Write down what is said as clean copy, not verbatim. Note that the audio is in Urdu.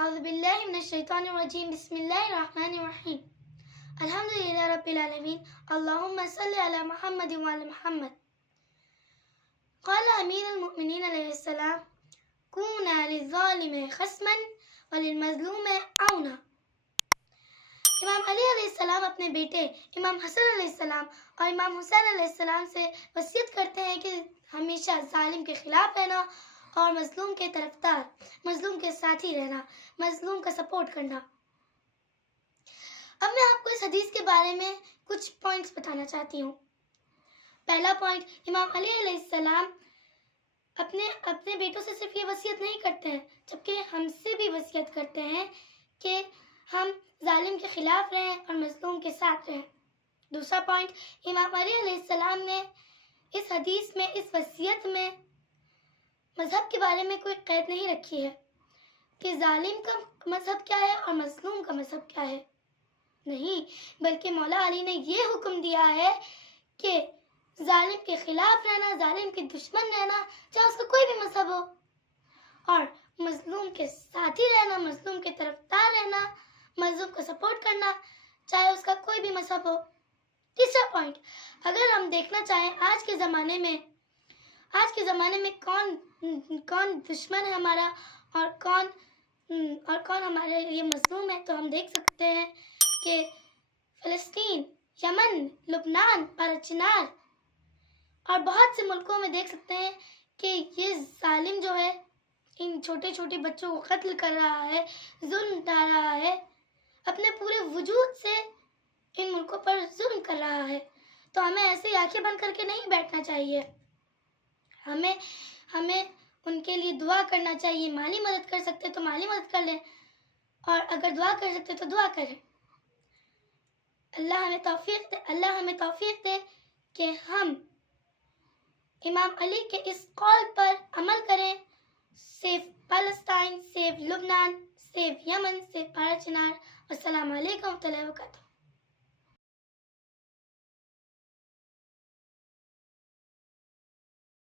اعوذ باللہ من الشیطان الرجیم بسم اللہ الرحمن الرحیم الحمدللہ رب العالمین اللہم صلی علی محمد وعلی محمد. قال امیر المؤمنین علیہ السلام کونا للظالم خصما وللمظلوم عونا. امام علی علیہ السلام اپنے بیٹے امام حسن علیہ السلام اور امام حسین علیہ السلام سے وصیت کرتے ہیں کہ ہمیشہ ظالم کے خلاف رہنا اور مظلوم کے طرفدار، مظلوم کے ساتھی رہنا، مظلوم کا سپورٹ کرنا. اب میں آپ کو اس حدیث کے بارے میں کچھ پوائنٹس بتانا چاہتی ہوں. پہلا پوائنٹ، امام علی علیہ السلام اپنے بیٹوں سے صرف یہ وصیت نہیں کرتے ہیں جبکہ ہم سے بھی وصیت کرتے ہیں کہ ہم ظالم کے خلاف رہیں اور مظلوم کے ساتھ رہیں. دوسرا پوائنٹ، امام علی علیہ السلام نے اس حدیث میں، اس وصیت میں مذہب کے بارے میں کوئی قید نہیں رکھی ہے کہ ظالم کا مذہب کیا ہے اور مظلوم کا مذہب کیا ہے. نہیں، بلکہ مولا علی نے یہ حکم دیا ہے کہ ظالم کے خلاف رہنا، ظالم کے دشمن رہنا، چاہے اس کا کوئی بھی مذہب ہو، اور مظلوم کے ساتھی رہنا، مظلوم کے طرفدار رہنا، مظلوم کو سپورٹ کرنا، چاہے اس کا کوئی بھی مذہب ہو. تیسرا پوائنٹ، اگر ہم دیکھنا چاہیں آج کے زمانے میں کون دشمن ہے ہمارا اور کون ہمارے لیے مظلوم ہے، تو ہم دیکھ سکتے ہیں کہ فلسطین، یمن، لبنان اور چنار اور بہت سے ملکوں میں دیکھ سکتے ہیں کہ یہ ظالم جو ہے ان چھوٹے چھوٹے بچوں کو قتل کر رہا ہے، ظلم ڈال رہا ہے، اپنے پورے وجود سے ان ملکوں پر ظلم کر رہا ہے. تو ہمیں ایسے آنکھیں بند کر کے نہیں بیٹھنا چاہیے. ہمیں ان کے لیے دعا کرنا چاہیے. مالی مدد کر سکتے تو مالی مدد کر لیں، اور اگر دعا کر سکتے تو دعا کریں. اللہ ہمیں توفیق دے کہ ہم امام علی کے اس قول پر عمل کریں. سیف پالسٹائن، سیف لبنان، سیف یمن، سیف چنار. السلام علیکم و رحمۃ اللہ وبرکاتہ.